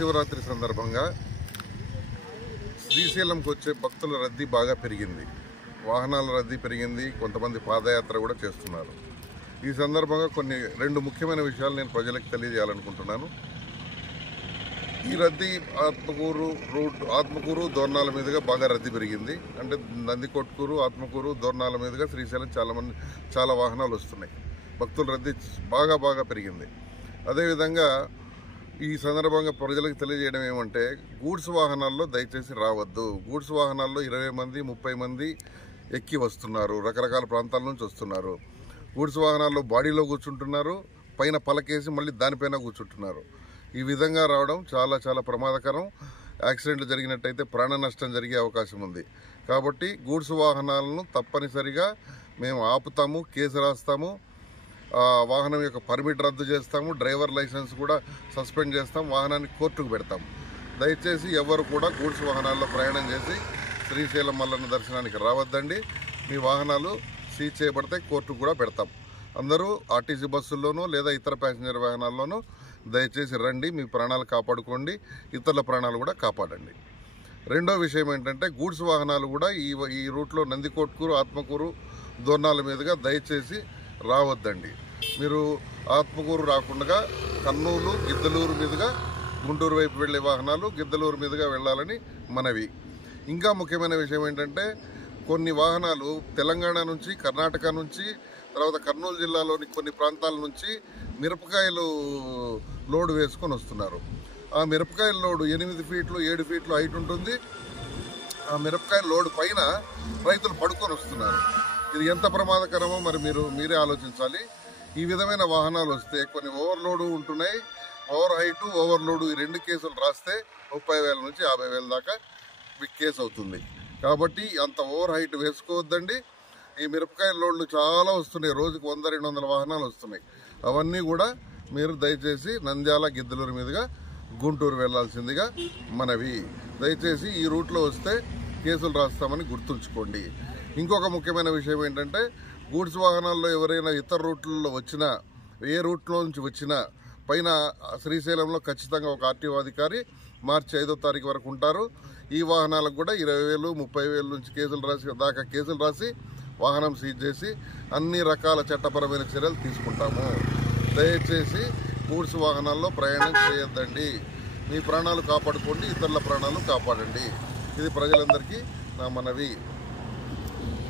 మహాశివరాత్రి సందర్భంగా శ్రీశైలంకి వచ్చే భక్తుల రద్దీ బాగా పెరిగింది. వాహనాల రద్దీ పెరిగింది. కొంతమంది పాదయాత్ర కూడా చేస్తున్నారు. ఈ సందర్భంగా రెండు ముఖ్యమైన విషయాలు నేను ప్రజలకు తెలియజేయాలనుకుంటున్నాను. ఈ రద్దీ ఆత్మకూరు దోర్నాల మీదుగా బాగా రద్దీ పెరిగింది. అంటే నందికొట్కూరు, ఆత్మకూరు, దోర్నాల మీదుగా శ్రీశైలం చాలా వాహనాలు వస్తున్నాయి. భక్తుల రద్దీ బాగా పెరిగింది. అదేవిధంగా ఈ సందర్భంగా ప్రజలకు తెలియజేయడం ఏమంటే, గూడ్స్ వాహనాల్లో దయచేసి రావద్దు. గూడ్స్ వాహనాల్లో 20 మంది 30 మంది ఎక్కి వస్తున్నారు. రకరకాల ప్రాంతాల నుంచి వస్తున్నారు. గూడ్స్ వాహనాల్లో బాడీలో కూర్చుంటున్నారు, పైన పలకేసి మళ్ళీ దానిపైన కూర్చుంటున్నారు. ఈ విధంగా రావడం చాలా ప్రమాదకరం. యాక్సిడెంట్లు జరిగినట్టయితే ప్రాణ నష్టం జరిగే అవకాశం ఉంది. కాబట్టి గూడ్స్ వాహనాలను తప్పనిసరిగా మేము ఆపుతాము, కేసు రాస్తాము, వాహనం యొక్క పర్మిట్ రద్దు చేస్తాము, డ్రైవర్ లైసెన్స్ కూడా సస్పెండ్ చేస్తాం, వాహనాన్ని కోర్టుకు పెడతాం. దయచేసి ఎవరు కూడా గూడ్స్ వాహనాల్లో ప్రయాణం చేసి శ్రీశైలం మల్లన్న దర్శనానికి రావద్దండి. మీ వాహనాలు సీజ్ చేయబడితే కోర్టుకు కూడా పెడతాం. అందరూ ఆర్టీసీ బస్సుల్లోనూ లేదా ఇతర ప్యాసింజర్ వాహనాల్లోనూ దయచేసి రండి. మీ ప్రాణాలు కాపాడుకోండి, ఇతరుల ప్రాణాలు కూడా కాపాడండి. రెండో విషయం ఏంటంటే, గూడ్స్ వాహనాలు కూడా ఈ రూట్లో నందికొట్కూరు, ఆత్మకూరు, దోర్నాల మీదుగా దయచేసి రావద్దండి. మీరు ఆత్మకూరు రాకుండా కర్నూలు, గిద్దలూరు మీదుగా గుంటూరు వైపు వెళ్లే వాహనాలు గిద్దలూరు మీదుగా వెళ్ళాలని మనవి. ఇంకా ముఖ్యమైన విషయం ఏంటంటే, కొన్ని వాహనాలు తెలంగాణ నుంచి, కర్ణాటక నుంచి, తర్వాత కర్నూలు జిల్లాలోని కొన్ని ప్రాంతాల నుంచి మిరపకాయలు లోడ్ వేసుకొని వస్తున్నారు. ఆ మిరపకాయల లోడు 8 ఫీట్లు 7 ఫీట్లు హైట్ ఉంటుంది. ఆ మిరపకాయల లోడు పైన రైతులు పడుకొని వస్తున్నారు. ఇది ఎంత ప్రమాదకరమో మరి మీరే ఆలోచించాలి. ఈ విధమైన వాహనాలు వస్తే కొన్ని ఓవర్లోడు ఉంటున్నాయి. ఓవర్ హైటు, ఓవర్లోడు ఈ 2 కేసులు రాస్తే 30,000 నుంచి 50,000 దాకా కేసు అవుతుంది. కాబట్టి అంత ఓవర్ హైట్ వేసుకోవద్దండి. ఈ మిరపకాయ లోడ్లు చాలా వస్తున్నాయి. రోజుకు 100-200 వాహనాలు వస్తున్నాయి. అవన్నీ కూడా మీరు దయచేసి నంద్యాల, గిద్దలూరు మీదుగా గుంటూరు వెళ్లాల్సిందిగా మనవి. దయచేసి ఈ రూట్లో వస్తే కేసులు రాస్తామని గుర్తుంచుకోండి. ఇంకొక ముఖ్యమైన విషయం ఏంటంటే, గూడ్స్ వాహనాల్లో ఎవరైనా ఇతర రూట్లలో వచ్చినా, ఏ రూట్లో నుంచి వచ్చినా పైన శ్రీశైలంలో ఖచ్చితంగా ఒక ఆర్టీఓ అధికారి మార్చి 5వ తారీఖు వరకు ఉంటారు. ఈ వాహనాలకు కూడా 20,000 30,000 నుంచి కేసులు రాసి వాహనం సీజ్ చేసి అన్ని రకాల చట్టపరమైన చర్యలు తీసుకుంటాము. దయచేసి గూడ్స్ వాహనాల్లో ప్రయాణం చేయొద్దండి. మీ ప్రాణాలు కాపాడుకోండి, ఇతరుల ప్రాణాలు కాపాడండి. ఇది ప్రజలందరికీ నా మనవి.